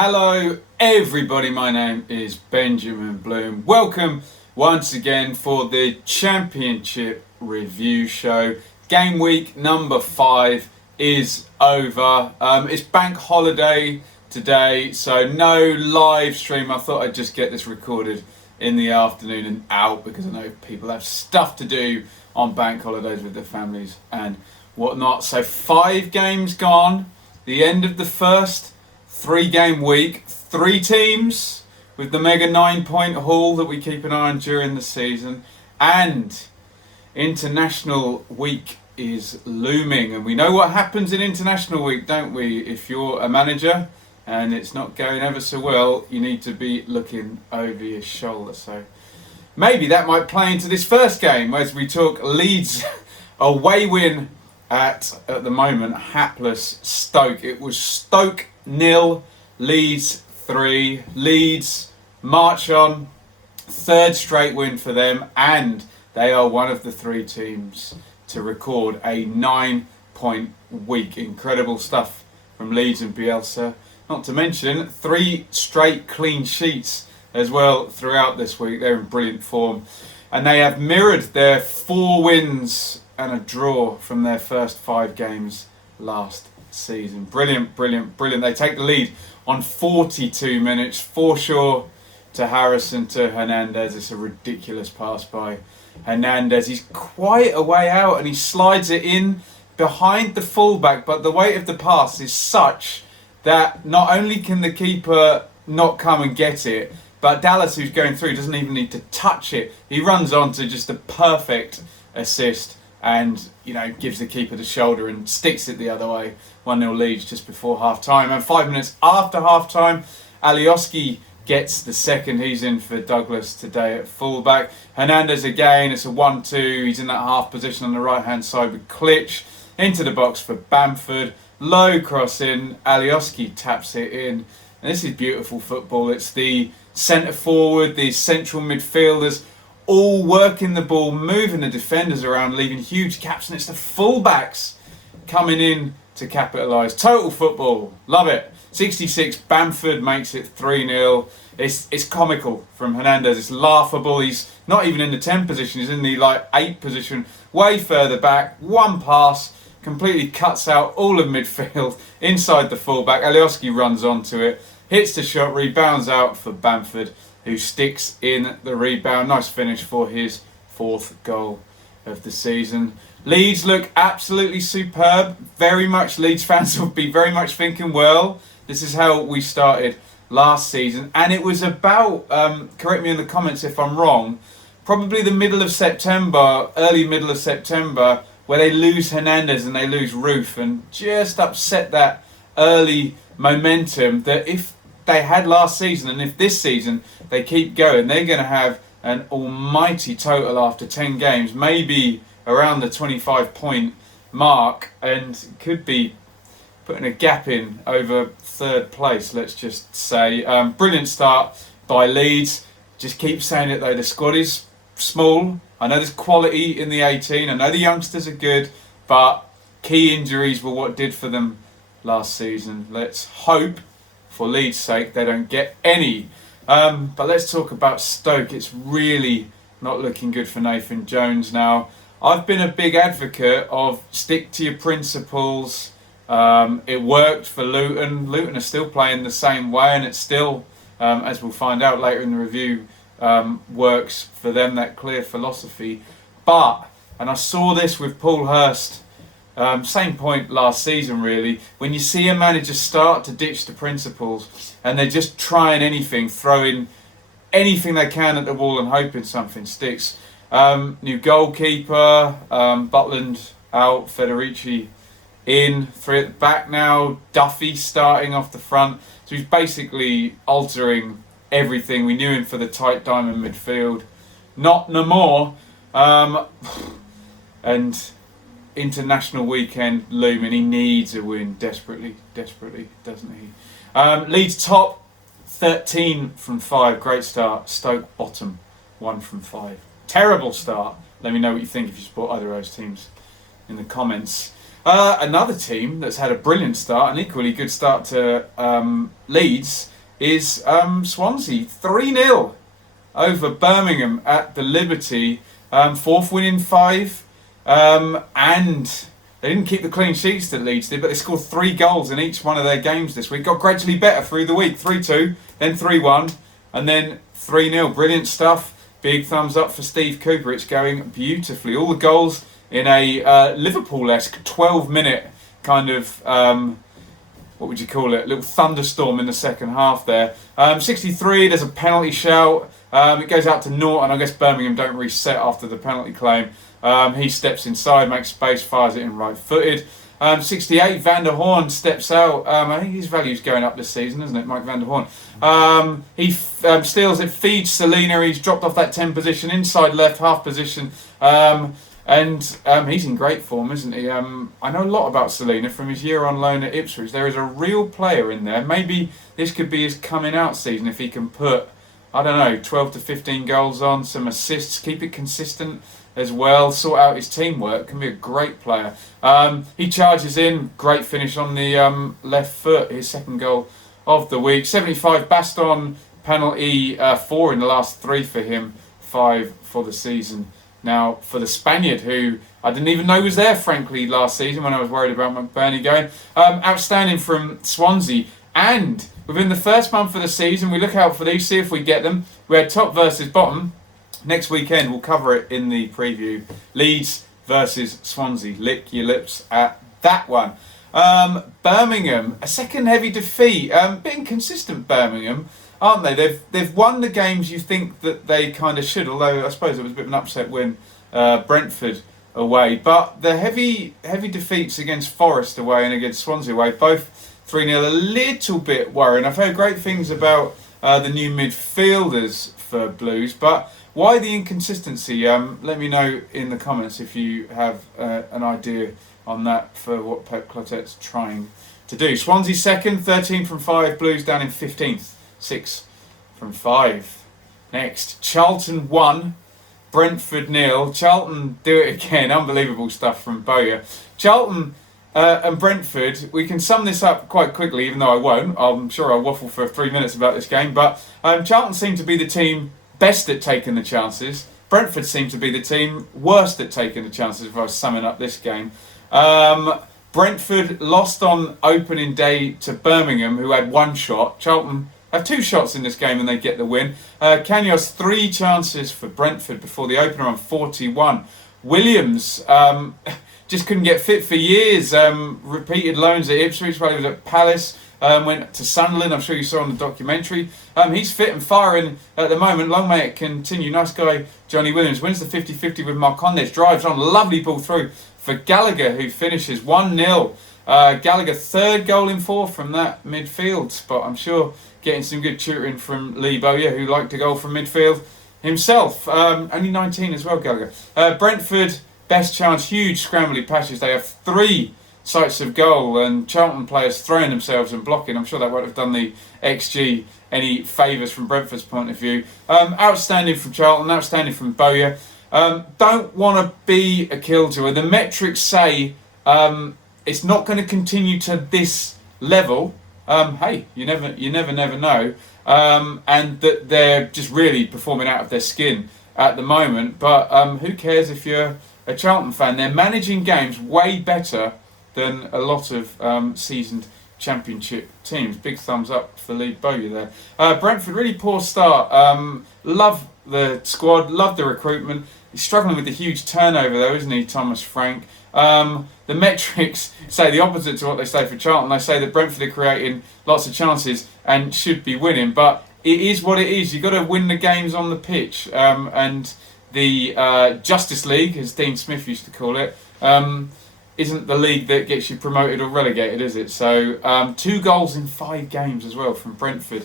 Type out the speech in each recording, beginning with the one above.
Hello everybody, my name is Benjamin Bloom. Welcome once again for the Championship review show. Game week number 5 is over. It's bank holiday today, so no live stream. I thought I'd just get this recorded in the afternoon and out because I know people have stuff to do on bank holidays with their families and whatnot. So 5 games gone, the end of the first 3-game week, 3 teams with the mega 9-point haul that we keep an eye on during the season, and International Week is looming, and we know what happens in International Week, don't we? If you're a manager and it's not going ever so well, you need to be looking over your shoulder. So maybe that might play into this first game as we talk Leeds away win at the moment hapless Stoke. It was Stoke 0, Leeds 3. Leeds march on, 3rd straight win for them, and they are one of the 3 teams to record a 9-point week. Incredible stuff from Leeds and Bielsa. Not to mention 3 straight clean sheets as well throughout this week. They're in brilliant form, and they have mirrored their 4 wins and a draw from their first 5 games last season. Brilliant. They take the lead on 42 minutes. Forshaw to Harrison to Hernandez. It's a ridiculous pass by Hernandez. He's quite a way out and he slides it in behind the fullback, but the weight of the pass is such that not only can the keeper not come and get it, but Dallas, who's going through, doesn't even need to touch it. He runs on to just a perfect assist and, gives the keeper the shoulder and sticks it the other way. 1-0 Leeds just before half-time. And 5 minutes after half-time, Alioski gets the second. He's in for Douglas today at fullback. Hernandez again, it's a 1-2. He's in that half position on the right-hand side with Klitsch. Into the box for Bamford. Low cross in. Alioski taps it in. And this is beautiful football. It's the centre forward, the central midfielders, all working the ball, moving the defenders around, leaving huge gaps, and it's the fullbacks coming in to capitalise. Total football, love it. 66, Bamford makes it 3-0. It's comical from Hernandez. It's laughable. He's not even in the 10 position. He's in the 8 position, way further back. One pass completely cuts out all of midfield inside the fullback. Alioski runs onto it, hits the shot, rebounds out for Bamford, who sticks in the rebound. Nice finish for his 4th goal of the season. Leeds look absolutely superb. Very much Leeds fans will be very much thinking, well, this is how we started last season. And it was about, correct me in the comments if I'm wrong, probably the middle of September, early middle of September, where they lose Hernandez and they lose Roof and just upset that early momentum that if they had last season, and if this season they keep going, they're going to have an almighty total after 10 games, maybe around the 25-point mark, and could be putting a gap in over 3rd place, let's just say. Brilliant start by Leeds. Just keep saying it though, the squad is small. I know there's quality in the 18, I know the youngsters are good, but key injuries were what did for them last season. Let's hope, for Leeds' sake, they don't get any. But let's talk about Stoke. It's really not looking good for Nathan Jones now. I've been a big advocate of stick to your principles. It worked for Luton. Luton are still playing the same way, and it still, as we'll find out later in the review, works for them, that clear philosophy. But, and I saw this with Paul Hurst, same point last season really, when you see a manager start to ditch the principles and they're just trying anything, throwing anything they can at the wall and hoping something sticks. New goalkeeper, Butland out, Federici in, 3 at the back now, Duffy starting off the front. So he's basically altering everything. We knew him for the tight diamond midfield. Not no more. And international weekend looming. He needs a win desperately, doesn't he? Leeds top, 13 from 5. Great start. Stoke bottom, 1 from 5. Terrible start. Let me know what you think if you support either of those teams in the comments. Another team that's had a brilliant start, an equally good start to Leeds, is Swansea. 3-0 over Birmingham at the Liberty. Fourth win in 5. And they didn't keep the clean sheets that Leeds did, but they scored 3 goals in each one of their games this week. Got gradually better through the week. 3-2, then 3-1, and then 3-0. Brilliant stuff. Big thumbs up for Steve Cooper. It's going beautifully. All the goals in a Liverpool-esque 12-minute kind of, what would you call it, little thunderstorm in the second half there. 63, there's a penalty shout. It goes out to Norton. I guess Birmingham don't reset after the penalty claim. He steps inside, makes space, fires it in right-footed. 68, Van der Horn steps out. I think his value's going up this season, isn't it, Mike Van der Horn? He steals it, feeds Selena. He's dropped off that 10 position, inside left, half position. And he's in great form, isn't he? I know a lot about Selena from his year on loan at Ipswich. There is a real player in there. Maybe this could be his coming out season if he can put, I don't know, 12 to 15 goals on, some assists, keep it consistent as well, sort out his teamwork, can be a great player. He charges in, great finish on the left foot, his second goal of the week. 75, Baston, penalty, 4 in the last 3 for him, 5 for the season. Now, for the Spaniard, who I didn't even know was there, frankly, last season when I was worried about McBurney going. Outstanding from Swansea. And within the first month of the season, we look out for these, see if we get them. We had top versus bottom. Next weekend, we'll cover it in the preview. Leeds versus Swansea. Lick your lips at that one. Birmingham, a second heavy defeat. Bit inconsistent, Birmingham, aren't they? They've won the games you think that they kind of should, although I suppose it was a bit of an upset win, Brentford away. But the heavy defeats against Forest away and against Swansea away, both 3-0, a little bit worrying. I've heard great things about the new midfielders for Blues, but why the inconsistency? Let me know in the comments if you have an idea on that for what Pep Clotet's trying to do. Swansea second, 13 from 5. Blues down in 15th, 6 from 5. Next, Charlton 1, Brentford 0. Charlton do it again. Unbelievable stuff from Bowyer. Charlton and Brentford, we can sum this up quite quickly, even though I won't. I'm sure I'll waffle for 3 minutes about this game. But Charlton seem to be the team best at taking the chances. Brentford seem to be the team worst at taking the chances, if I was summing up this game. Brentford lost on opening day to Birmingham, who had 1 shot. Charlton have 2 shots in this game and they get the win. Kanyos 3 chances for Brentford before the opener on 41. Williams just couldn't get fit for years. Repeated loans at Ipswich while he was at Palace. Went to Sunderland, I'm sure you saw on the documentary. He's fit and firing at the moment. Long may it continue. Nice guy, Johnny Williams. Wins the 50-50 with Marcondes. Drives on. Lovely ball through for Gallagher, who finishes 1-0. Gallagher, 3rd goal in 4 from that midfield spot. I'm sure getting some good tutoring from Lee Bowyer, who liked to goal from midfield himself. Only 19 as well, Gallagher. Brentford, best chance. Huge scrambly passes. They have 3 sights of goal, and Charlton players throwing themselves and blocking. I'm sure that won't have done the XG any favours from Brentford's point of view. Outstanding from Charlton, outstanding from Bowyer. Don't want to be a killjoy. The metrics say it's not going to continue to this level. Hey, you never know. And that they're just really performing out of their skin at the moment. But who cares if you're a Charlton fan? They're managing games way better than a lot of seasoned Championship teams. Big thumbs up for Lee Bowyer there. Brentford, really poor start. Love the squad, love the recruitment. He's struggling with the huge turnover though, isn't he, Thomas Frank? The metrics say the opposite to what they say for Charlton. They say that Brentford are creating lots of chances and should be winning, but it is what it is. You've got to win the games on the pitch. And the Justice League, as Dean Smith used to call it, isn't the league that gets you promoted or relegated, is it? So 2 goals in 5 games as well from Brentford.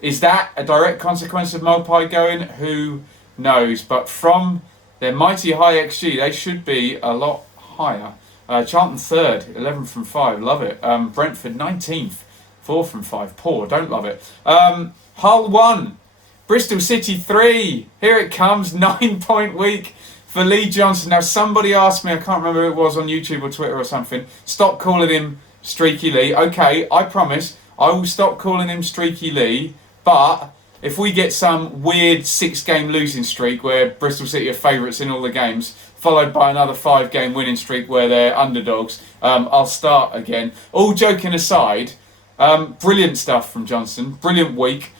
Is that a direct consequence of Mopai going? Who knows? But from their mighty high XG, they should be a lot higher. Charlton 3rd, 11 from 5, love it. Brentford 19th, 4 from 5, poor, don't love it. Hull 1, Bristol City 3, here it comes, 9-point week for Lee Johnson. Now, somebody asked me, I can't remember who it was on YouTube or Twitter or something, stop calling him Streaky Lee. Okay, I promise I will stop calling him Streaky Lee, but if we get some weird 6-game losing streak where Bristol City are favourites in all the games, followed by another 5-game winning streak where they're underdogs, I'll start again. All joking aside, brilliant stuff from Johnson, brilliant week.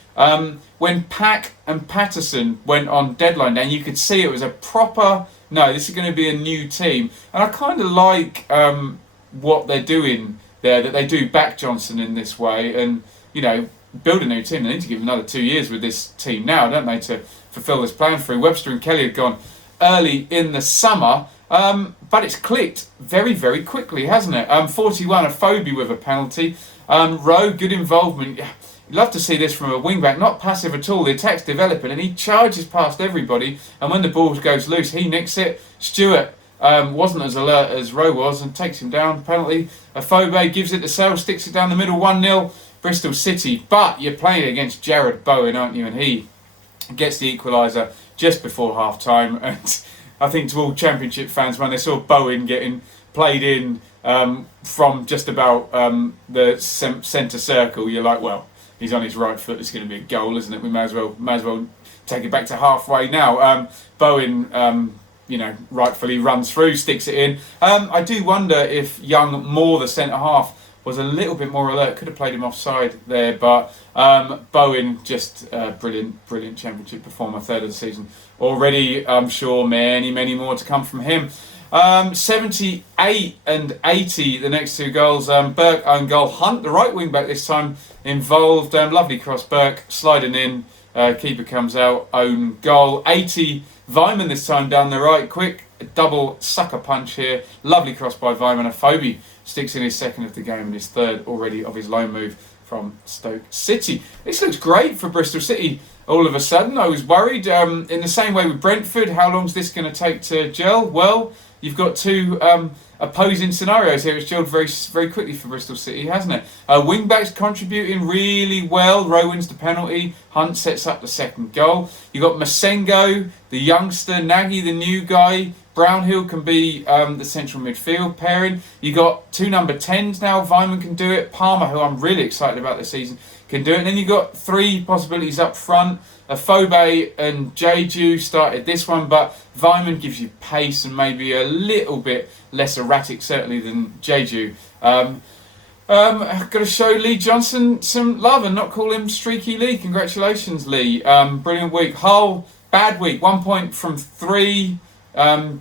When Pack and Patterson went on deadline day, you could see it was a proper, no, this is going to be a new team. And I kind of like what they're doing there, that they do back Johnson in this way and, you know, build a new team. They need to give him another 2 years with this team now, don't they, to fulfil this plan through. Webster and Kelly had gone early in the summer, but it's clicked very, very quickly, hasn't it? 41, a Phobie with a penalty. Rowe, good involvement. You'd love to see this from a wing-back, not passive at all. The attack's developing and he charges past everybody, and when the ball goes loose, he nicks it. Stewart wasn't as alert as Rowe was and takes him down. Penalty. Phobie gives it to Sale, sticks it down the middle, 1-0 Bristol City. But you're playing against Jared Bowen, aren't you? And he gets the equaliser just before half-time. And I think to all Championship fans, when they saw Bowen getting played in from just about the centre circle, you're like, well, he's on his right foot. It's going to be a goal, isn't it? We may as well take it back to halfway now. Bowen, rightfully runs through, sticks it in. I do wonder if Young Moore, the centre half, was a little bit more alert. Could have played him offside there, but Bowen, just brilliant Championship performer, third of the season already. I'm sure many more to come from him. 78 and 80, the next two goals. Burke own goal. Hunt, the right wing back this time, involved. Lovely cross. Burke sliding in. Keeper comes out. Own goal. 80. Vyman this time down the right. Quick double sucker punch here. Lovely cross by Vyman. A Phobie sticks in his second of the game and his third already of his loan move from Stoke City. This looks great for Bristol City. All of a sudden, I was worried. In the same way with Brentford, how long is this going to take to gel? Well, you've got two opposing scenarios here. It's gelled very, very quickly for Bristol City, hasn't it? Wing-backs contributing really well. Rowe wins the penalty. Hunt sets up the second goal. You've got Masengo, the youngster. Nagy, the new guy. Brownhill can be the central midfield pairing. You got two number 10s now. Vyman can do it. Palmer, who I'm really excited about this season, can do it. And then you've got three possibilities up front. Phobie and Jeju started this one, but Vyman gives you pace and maybe a little bit less erratic, certainly, than Jeju. I've got to show Lee Johnson some love and not call him Streaky Lee. Congratulations, Lee. Brilliant week. Hull, bad week. 1 point from 3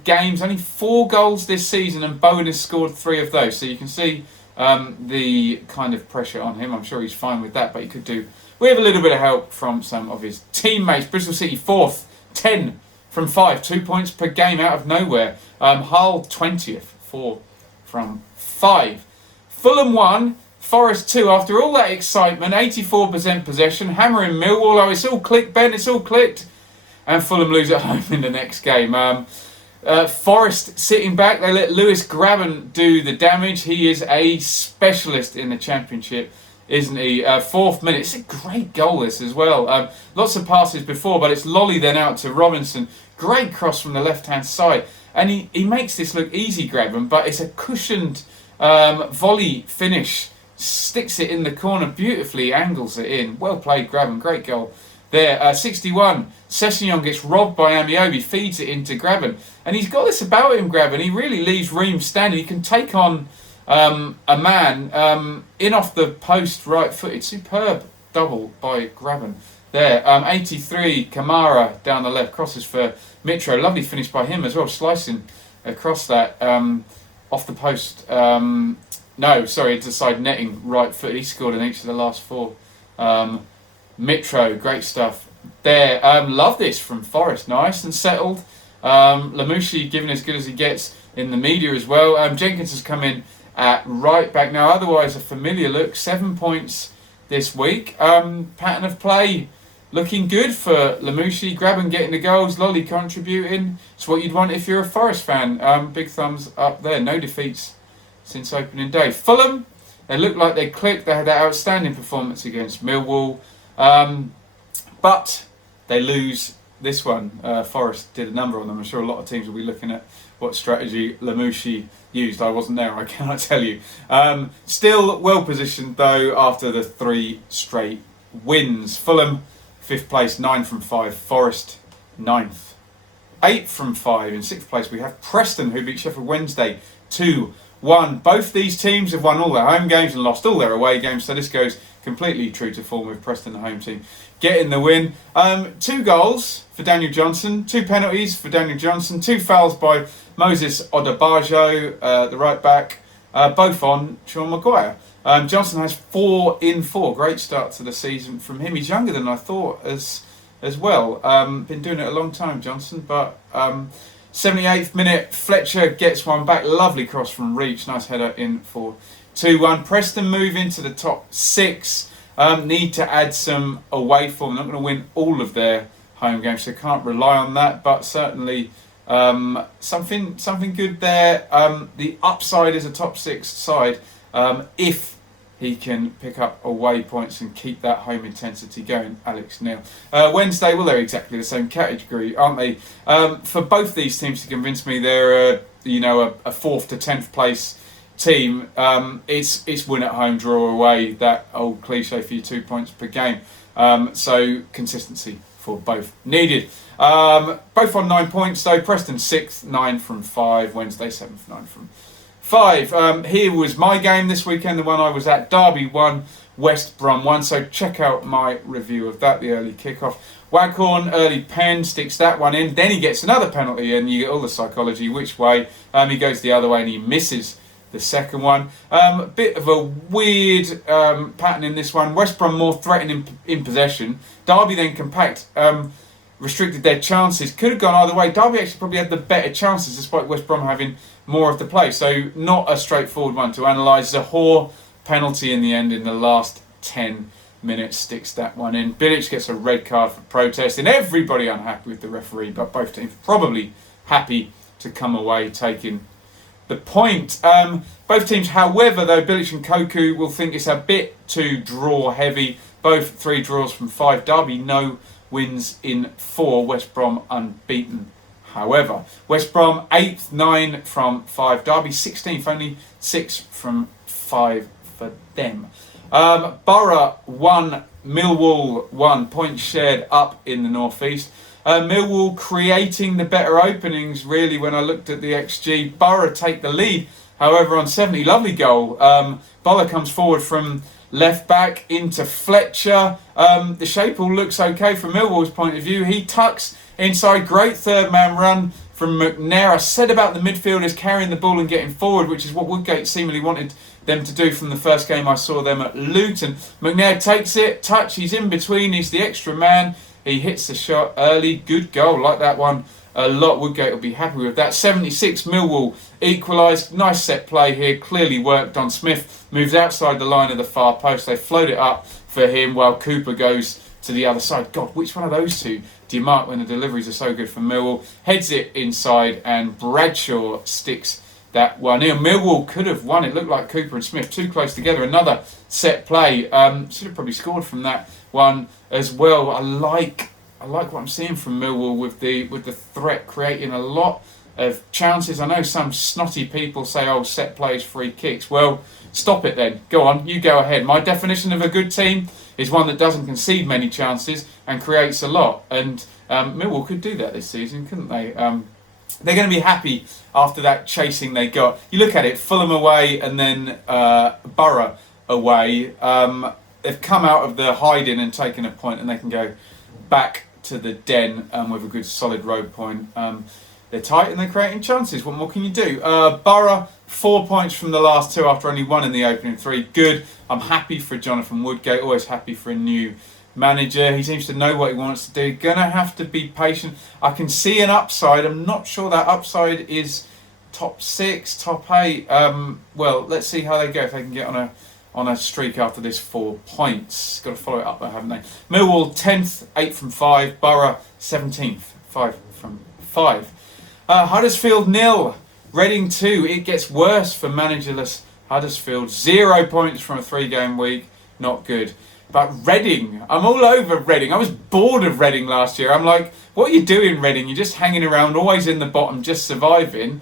games. Only 4 goals this season, and Bowen has scored 3 of those. So you can see the kind of pressure on him. I'm sure he's fine with that, but he could do with a little bit of help from some of his teammates. Bristol City 4th, 10 from 5, 2 points per game out of nowhere. Hull 20th, 4 from 5. Fulham 1, Forest 2. After all that excitement, 84% possession, hammering Millwall. Oh, it's all clicked, Ben, it's all clicked. And Fulham lose at home in the next game. Forest sitting back, they let Lewis Grabban do the damage. He is a specialist in the Championship, isn't he? 4th minute. It's a great goal, this as well. Lots of passes before, but it's Lolly then out to Robinson. Great cross from the left-hand side. And he makes this look easy, Grabban, but it's a cushioned volley finish. Sticks it in the corner beautifully, angles it in. Well played, Grabban. Great goal there. 61. Sessegnon gets robbed by Amiobi, feeds it into Grabban. And he's got this about him, Grabban. He really leaves Ream standing. He can take on a man in off the post, right-footed. Superb double by Grabban there. 83, Kamara down the left, crosses for Mitro. Lovely finish by him as well, slicing across that off the post. Into side netting, right-footed. He scored in each of the last 4. Mitro, great stuff there. Love this from Forest, nice and settled. Lamouchi giving as good as he gets in the media as well. Jenkins has come in at right back now, otherwise a familiar look. 7 points this week. Pattern of play looking good for Lamouchi. Grabban getting the goals, Lolly contributing. It's what you'd want if you're a Forest fan. Big thumbs up there. No defeats since opening day. Fulham, they look like they clicked. They had that outstanding performance against Millwall. But they lose this one. Forest did a number on them. I'm sure a lot of teams will be looking at what strategy Lamouchi used. I wasn't there, I cannot tell you. Still well positioned though after the 3 straight wins. Fulham 5th place, 9 from 5. Forest 9th, 8 from 5. In 6th place we have Preston, who beat Sheffield Wednesday 2-1. Both these teams have won all their home games and lost all their away games, so this goes completely true to form with Preston, the home team, getting the win. 2 goals for Daniel Johnson, 2 penalties for Daniel Johnson, 2 fouls by Moses Odebajo, the right back, both on Sean Maguire. Johnson has 4 in 4. Great start to the season from him. He's younger than I thought as well. Been doing it a long time, Johnson, but 78th minute, Fletcher gets one back. Lovely cross from Reach. Nice header in for 2-1. Preston move into the top 6. Need to add some away form. They're not going to win all of their home games, so can't rely on that, but certainly something good there. The upside is a top 6 side if he can pick up away points and keep that home intensity going. Alex Neil. Wednesday, well, they're exactly the same category, aren't they? For both these teams to convince me they're a 4th to 10th place team, it's win at home, draw away, that old cliche for you, 2 points per game. So consistency for both needed. Both on 9 points though. Preston 6th, 9 from 5. Wednesday 7th, 9 from 5. Here was my game this weekend, the one I was at. Derby 1, West Brom 1. So check out my review of that, the early kickoff. Waghorn, early pen, sticks that one in. Then he gets another penalty, and you get all the psychology which way. He goes the other way and he misses the second one. Bit of a weird pattern in this one. West Brom more threatening in possession. Derby then compact, restricted their chances. Could have gone either way. Derby actually probably had the better chances despite West Brom having more of the play. So not a straightforward one to analyse. Zahor penalty in the end in the last 10 minutes sticks that one in. Bilic gets a red card for protest, and everybody unhappy with the referee, but both teams probably happy to come away taking the point. Both teams, however, though, Bilic and Koku will think it's a bit too draw heavy. Both 3 draws from 5. Derby no wins in 4. West Brom unbeaten. However, West Brom 8th, 9 from 5. Derby 16th, only 6 from 5 for them. Borough 1, Millwall 1. Points shared up in the northeast. Millwall creating the better openings, really, when I looked at the XG. Borough take the lead, however, on 70. Lovely goal. Borough comes forward from left back into Fletcher. The shape all looks okay from Millwall's point of view. He tucks inside. Great third man run from McNair. I said about the midfielders carrying the ball and getting forward, which is what Woodgate seemingly wanted them to do from the first game I saw them at Luton. McNair takes it, touch, he's in between, he's the extra man. He hits the shot early. Good goal, like that one a lot. Woodgate will be happy with that. 76, Millwall equalised. Nice set play here, clearly worked on. Smith moves outside the line of the far post. They float it up for him while Cooper goes to the other side. God, which one of those two do you mark when the deliveries are so good from Millwall? Heads it inside and Bradshaw sticks that one in. Millwall could have won. It looked like Cooper and Smith too close together. Another set play. Should have probably scored from that one as well. I like what I'm seeing from Millwall with the threat, creating a lot of chances. I know some snotty people say, "Oh, set plays, free kicks." Well, stop it then. Go on, you go ahead. My definition of a good team is one that doesn't concede many chances and creates a lot. And Millwall could do that this season, couldn't they? They're going to be happy after that chasing they got. You look at it, Fulham away and then Borough away. They've come out of the hiding and taken a point, and they can go back to the den with a good solid road point. They're tight and they're creating chances. What more can you do? Borough, 4 points from the last 2 after only 1 in the opening 3. Good. I'm happy for Jonathan Woodgate. Always happy for a new manager. He seems to know what he wants to do. Gonna have to be patient. I can see an upside. I'm not sure that upside is top 6, top 8. Well, let's see how they go, if they can get on a streak after this 4 points. Got to follow it up though, haven't they? Millwall 10th, 8 from 5. Borough 17th, 5 from 5. Huddersfield 0, Reading 2. It gets worse for managerless Huddersfield. 0 points from a 3-game week. Not good. But Reading, I'm all over Reading. I was bored of Reading last year. I'm like, what are you doing, Reading? You're just hanging around, always in the bottom, just surviving.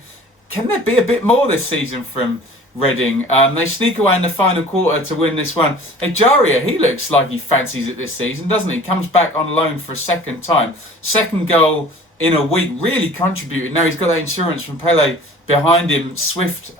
Can there be a bit more this season from Reading? They sneak away in the final quarter to win this one. Ejaria, he looks like he fancies it this season, doesn't he? Comes back on loan for a second time. Second goal in a week, really contributed. Now he's got that insurance from Pele behind him. Swift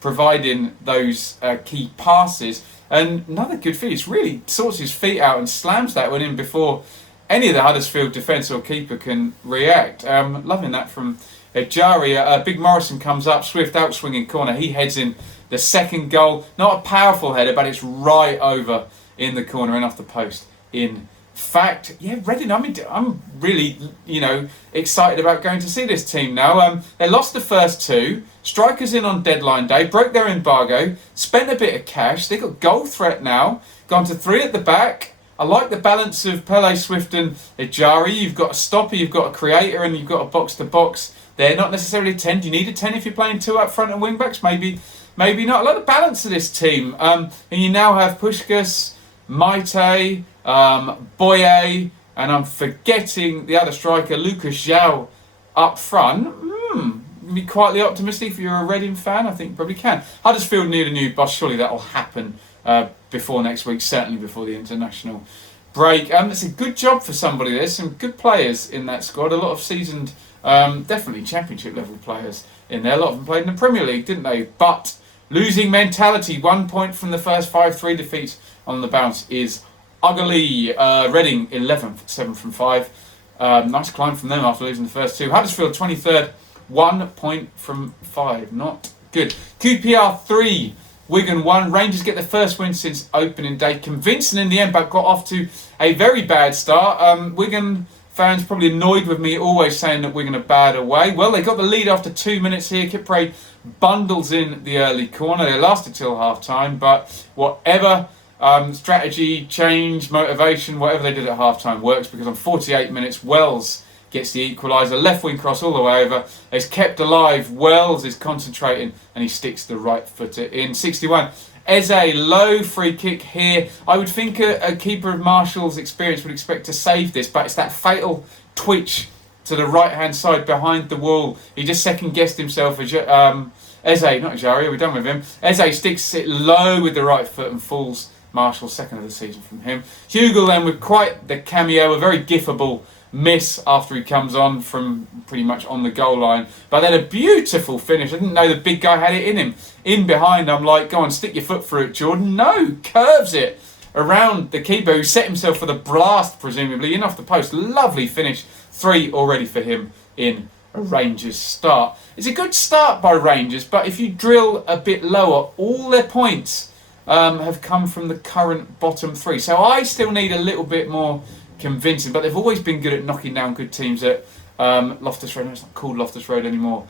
providing those key passes. And another good finish, really sorts his feet out and slams that one in before any of the Huddersfield defence or keeper can react. Loving that from Ejaria. Big Morrison comes up, Swift outswinging corner. He heads in the second goal. Not a powerful header, but it's right over in the corner and off the post. In fact, yeah, Reading, I'm really, excited about going to see this team now. They lost the first two. Strikers in on deadline day, broke their embargo, spent a bit of cash. They've got goal threat now, gone to 3 at the back. I like the balance of Pele, Swift and Ejaria. You've got a stopper, you've got a creator, and you've got a box-to-box. They're not necessarily a 10. Do you need a 10 if you're playing 2 up front and wing-backs? Maybe not. I like the balance of this team. And you now have Puskás, Maite, Boye, and I'm forgetting the other striker, Lucas João, up front. Be quietly optimistic if you're a Reading fan. I think you probably can. Huddersfield need a new boss. Surely that will happen before next week, certainly before the international break. It's a good job for somebody. There's some good players in that squad. A lot of seasoned, definitely championship level players in there. A lot of them played in the Premier League, didn't they? But losing mentality. 1 point from the first 5-3 defeats on the bounce is ugly. Reading 11th, 7 from 5. Nice climb from them after losing the first 2. Huddersfield 23rd. 1 point from 5, not good. QPR 3, Wigan 1. Rangers get their first win since opening day. Convincing in the end, but got off to a very bad start. Wigan fans probably annoyed with me always saying that Wigan are bad away. Well, they got the lead after 2 minutes here. Kipre bundles in the early corner. They lasted till half time, but whatever strategy, change, motivation, whatever they did at half time works, because on 48 minutes, Wells gets the equaliser, left wing cross all the way over. It's kept alive. Wells is concentrating and he sticks the right footer in. 61. Eze, low free kick here. I would think a keeper of Marshall's experience would expect to save this, but it's that fatal twitch to the right hand side behind the wall. He just second guessed himself. Eze, not Ejaria, we're done with him. Eze sticks it low with the right foot and falls. Marshall, second of the season from him. Hugill then with quite the cameo, a very gifable miss after he comes on from pretty much on the goal line, but then a beautiful finish. I didn't know the big guy had it in him. In behind, I'm like, go on, stick your foot through it, Jordan. No, curves it around the keeper who set himself for the blast, presumably, in off the post. Lovely finish. 3 already for him in a Rangers start. It's a good start by Rangers, but if you drill a bit lower, all their points have come from the current bottom 3. So I still need a little bit more convincing, but they've always been good at knocking down good teams at Loftus Road. No, it's not called Loftus Road anymore.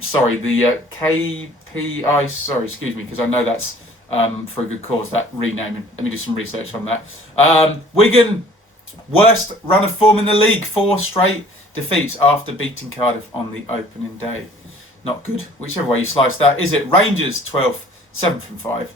Sorry, the KPI. Sorry, excuse me, because I know that's for a good cause, that renaming. Let me do some research on that. Wigan, worst run of form in the league. 4 straight defeats after beating Cardiff on the opening day. Not good, whichever way you slice that. Is it Rangers 12th, 7 from 5.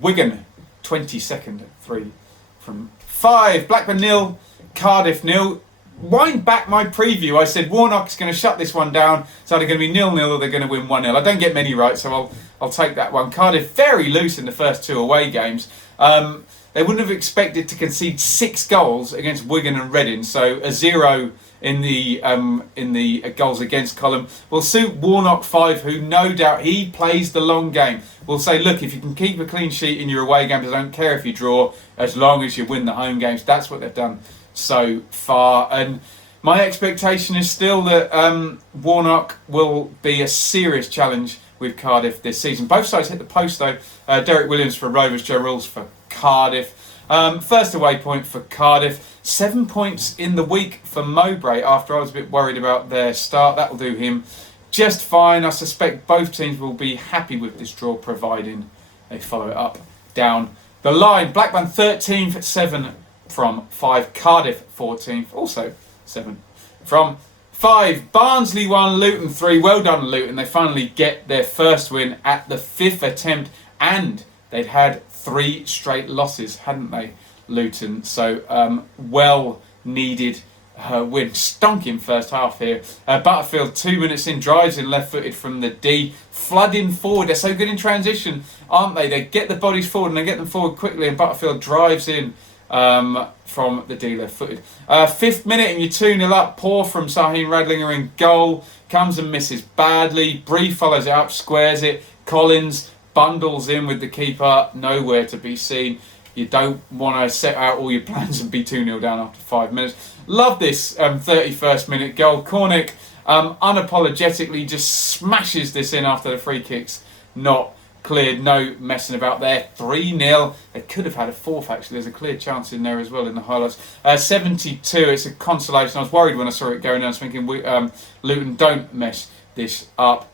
Wigan 22nd, 3 from 5. Blackburn 0, Cardiff 0. Wind back my preview. I said Warnock's going to shut this one down. It's either going to be 0-0 or they're going to win 1-0. I don't get many right, so I'll take that one. Cardiff very loose in the first 2 away games. They wouldn't have expected to concede 6 goals against Wigan and Reading, so a 0 in the goals against column will suit Warnock 5, who no doubt he plays the long game. Will say, look, if you can keep a clean sheet in your away games, I don't care if you draw, as long as you win the home games. That's what they've done so far, and my expectation is still that Warnock will be a serious challenge with Cardiff this season. Both sides hit the post though. Derek Williams for Rovers, Joe Rules for Cardiff. First away point for Cardiff. 7 points in the week for Mowbray after I was a bit worried about their start. That'll do him just fine. I suspect both teams will be happy with this draw, providing they follow it up down the line. Blackburn 13th, 7 from 5. Cardiff 14th, also 7 from 5. Barnsley 1, Luton 3. Well done, Luton. They finally get their first win at the 5th attempt, and they'd had 3 straight losses, hadn't they, Luton? So well needed win. Stonking first half here. Butterfield 2 minutes in, drives in left-footed from the D, flooding forward. They're so good in transition, aren't they? They get the bodies forward and they get them forward quickly, and Butterfield drives in from the D left-footed. 5th minute and you're 2-0 up. Poor from Saheem Radlinger in goal. Comes and misses badly. Bree follows it up, squares it. Collins bundles in with the keeper. Nowhere to be seen. You don't want to set out all your plans and be 2-0 down after 5 minutes. Love this 31st minute goal. Cornick unapologetically just smashes this in after the free kicks not cleared. No messing about there. 3-0. They could have had a 4th actually. There's a clear chance in there as well in the highlights. 72. It's a consolation. I was worried when I saw it going down. I was thinking Luton don't mess this up.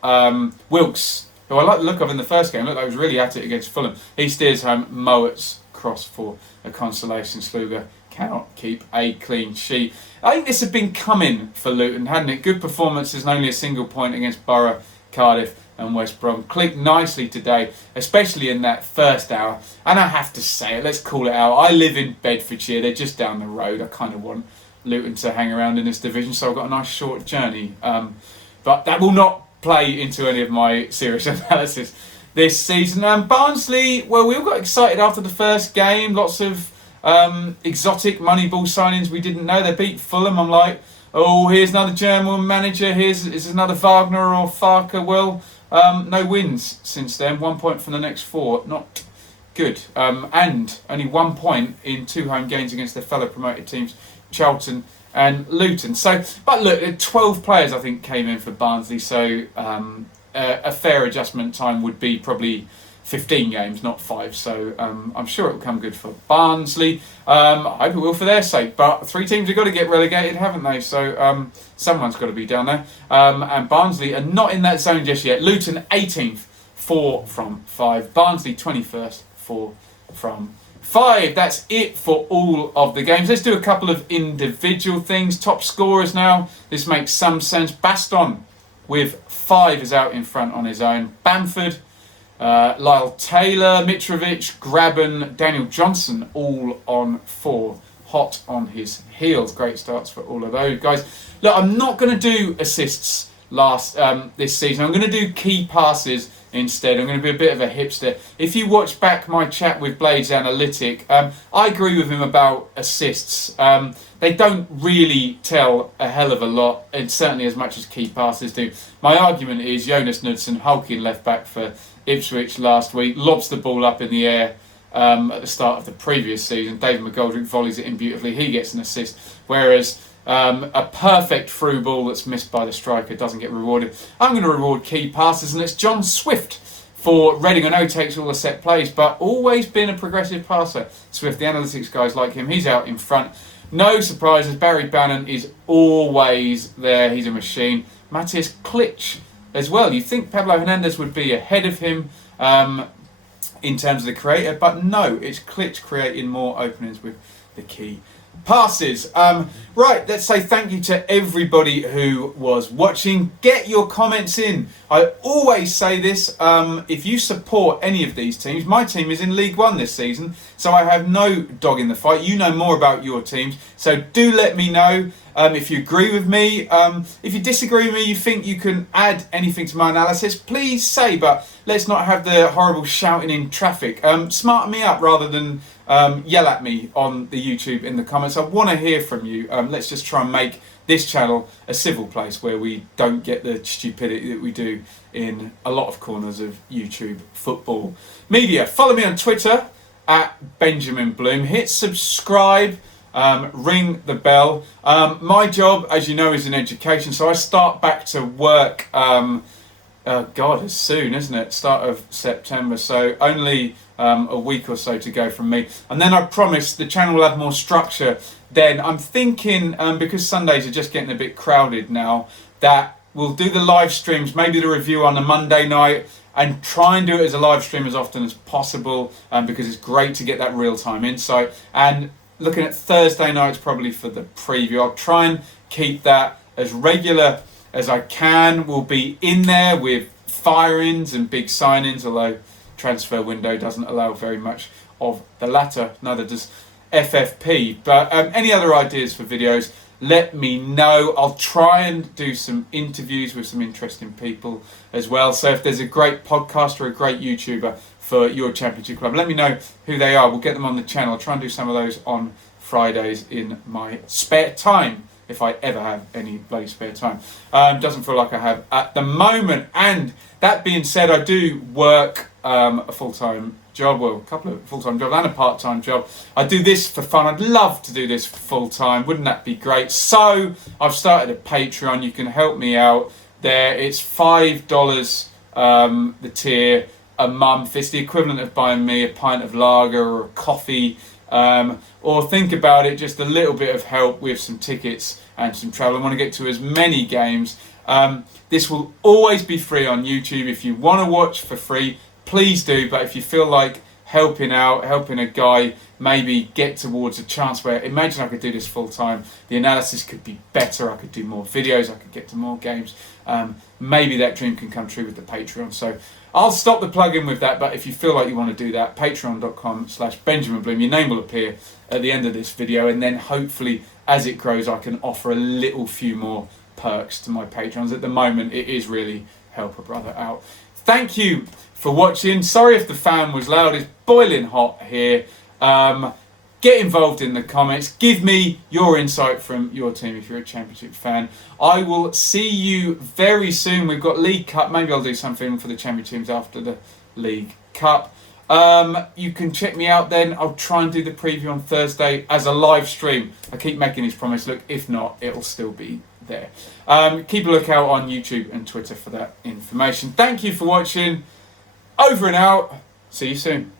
Wilkes, who I like the look of in the first game, looked like he was really at it against Fulham. He steers home Mowatt's cross for a consolation. Sluga cannot keep a clean sheet. I think this had been coming for Luton, hadn't it? Good performances and only a single point against Borough, Cardiff and West Brom. Clicked nicely today, especially in that first hour. And I have to say it, let's call it out. I live in Bedfordshire, they're just down the road. I kind of want Luton to hang around in this division, so I've got a nice short journey. But that will not play into any of my serious analysis this season. Barnsley, well, we all got excited after the first game. Lots of exotic Moneyball signings we didn't know. They beat Fulham. I'm like, oh, here's another German manager. Here's another Wagner or Farker. Well, no wins since then. 1 point from the next 4. Not good. And only 1 point in 2 home games against their fellow promoted teams, Charlton and Luton. So, but look, 12 players I think came in for Barnsley. So a fair adjustment time would be probably 15 games, not 5. So I'm sure it will come good for Barnsley. I hope it will for their sake. But 3 teams have got to get relegated, haven't they? So someone's got to be down there. And Barnsley are not in that zone just yet. Luton 18th, 4 from 5. Barnsley 21st, 4 from 5. That's it for all of the games. Let's do a couple of individual things. Top scorers now. This makes some sense. Baston with 5 is out in front on his own. Bamford, Lyle Taylor, Mitrovic, Graben, Daniel Johnson, all on 4. Hot on his heels. Great starts for all of those guys. Look, I'm not going to do assists this season. I'm going to do key passes instead. I'm going to be a bit of a hipster. If you watch back my chat with Blades Analytic, I agree with him about assists. They don't really tell a hell of a lot, and certainly as much as key passes do. My argument is Jonas Knudsen, hulking left back for Ipswich last week, lobs the ball up in the air at the start of the previous season. David McGoldrick volleys it in beautifully. He gets an assist, whereas a perfect through ball that's missed by the striker doesn't get rewarded. I'm going to reward key passes, and it's John Swift for Reading. I know he takes all the set plays, but always been a progressive passer. Swift, the analytics guys like him. He's out in front. No surprises. Barry Bannon is always there. He's a machine. Matthias Klitsch as well. You think Pablo Hernandez would be ahead of him in terms of the creator, but no, it's Klitsch creating more openings with the key passes. Right, let's say thank you to everybody who was watching. Get your comments in. I always say this, if you support any of these teams, my team is in League One this season, so I have no dog in the fight. You know more about your teams, so do let me know if you agree with me. If you disagree with me, you think you can add anything to my analysis, please say, but let's not have the horrible shouting in traffic. Smarten me up rather than yell at me on the YouTube in the comments. I want to hear from you. Let's just try and make this channel a civil place where we don't get the stupidity that we do in a lot of corners of YouTube football media. Follow me on Twitter at Benjamin Bloom. Hit subscribe. Ring the bell. My job, as you know, is in education, so I start back to work as soon, isn't it? Start of September, so only a week or so to go from me. And then I promise the channel will have more structure then. I'm thinking, because Sundays are just getting a bit crowded now, that we'll do the live streams, maybe the review on a Monday night, and try and do it as a live stream as often as possible, because it's great to get that real-time insight. And looking at Thursday nights probably for the preview. I'll try and keep that as regular as I can. We'll be in there with fire-ins and big sign-ins, although transfer window doesn't allow very much of the latter, neither does FFP. But any other ideas for videos, let me know. I'll try and do some interviews with some interesting people as well. So if there's a great podcast or a great YouTuber for your championship club, let me know who they are. We'll get them on the channel. I'll try and do some of those on Fridays in my spare time, if I ever have any bloody spare time. Doesn't feel like I have at the moment. And that being said, I do work a full-time job, well, a couple of full-time jobs and a part-time job. I do this for fun. I'd love to do this full-time. Wouldn't that be great? So I've started a Patreon. You can help me out there. It's $5 the tier a month. It's the equivalent of buying me a pint of lager or a coffee. Or think about it, just a little bit of help with some tickets and some travel. I want to get to as many games. This will always be free on YouTube. If you want to watch for free, please do. But if you feel like helping out, helping a guy maybe get towards a chance where, imagine I could do this full time, the analysis could be better, I could do more videos, I could get to more games. Maybe that dream can come true with the Patreon. So I'll stop the plug-in with that, but if you feel like you want to do that, patreon.com/Benjamin Bloom, your name will appear at the end of this video, and then hopefully as it grows I can offer a little few more perks to my patrons. At the moment it is really help a brother out. Thank you for watching. Sorry if the fan was loud, it's boiling hot here. Get involved in the comments. Give me your insight from your team if you're a championship fan. I will see you very soon. We've got League Cup. Maybe I'll do something for the champion teams after the League Cup. You can check me out then. I'll try and do the preview on Thursday as a live stream. I keep making this promise. Look, if not, it'll still be there. Keep a lookout on YouTube and Twitter for that information. Thank you for watching. Over and out. See you soon.